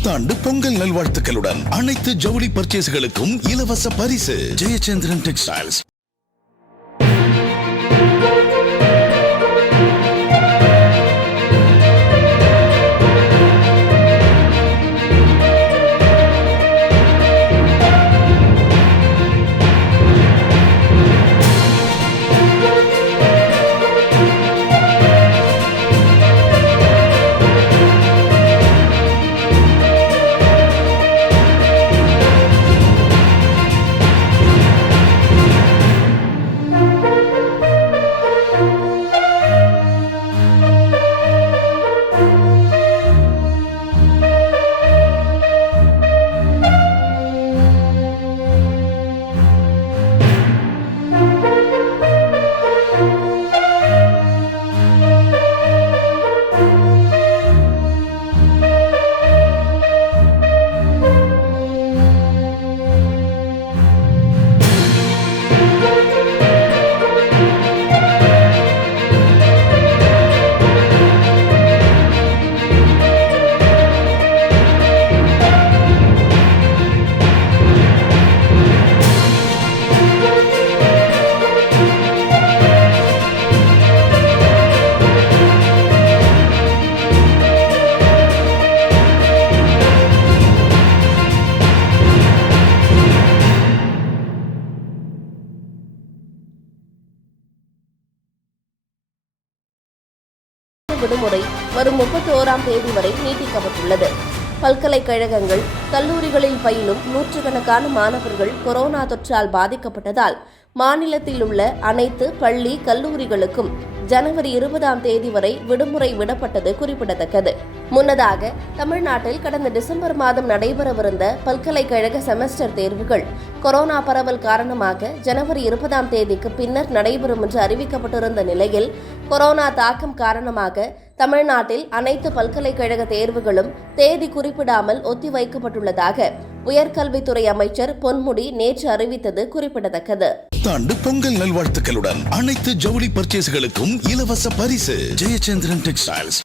புத்தாண்டு பொங்கல் நல்வாழ்த்துக்களுடன் அனைத்து ஜவுளி பர்ச்சேஸ்களுக்கும் இலவச பரிசு. ஜெயச்சந்திரன் டெக்ஸ்டைல்ஸ். விடுமுறை வரும் 31ஆம் தேதி வரை நீட்டிக்கப்பட்டுள்ளது. பல்கலைக்கழகங்கள், கல்லூரிகளில் பயிலும் நூற்றுக்கணக்கான மாணவர்கள் கொரோனா தொற்றால் பாதிக்கப்பட்டதால் மாநிலத்தில் உள்ள அனைத்து பள்ளி, கல்லூரிகளுக்கும் ஜனவரி 20ஆம் தேதி வரை விடுமுறை விடப்பட்டது குறிப்பிடத்தக்கது. முன்னதாக தமிழ்நாட்டில் கடந்த டிசம்பர் மாதம் நடைபெறவிருந்த பல்கலைக்கழக செமஸ்டர் தேர்வுகள் கொரோனா பரவல் காரணமாக ஜனவரி 20ஆம் தேதிக்கு பின்னர் நடைபெறும் என்று அறிவிக்கப்பட்டிருந்த நிலையில் கொரோனா தாக்கம் காரணமாக தமிழ்நாட்டில் அனைத்து பல்கலைக்கழக தேர்வுகளும் தேதி குறிப்பிடாமல் ஒத்திவைக்கப்பட்டுள்ளதாக உயர்கல்வித்துறை அமைச்சர் பொன்முடி நேற்று அறிவித்தது குறிப்பிடத்தக்கது. புத்தாண்டு பொங்கல் நல்வாழ்த்துக்களுடன் அனைத்து ஜவுளி பர்ச்சேஸ்களுக்கும் இலவச பரிசு. ஜெயச்சந்திரன் டெக்ஸ்டைல்ஸ்.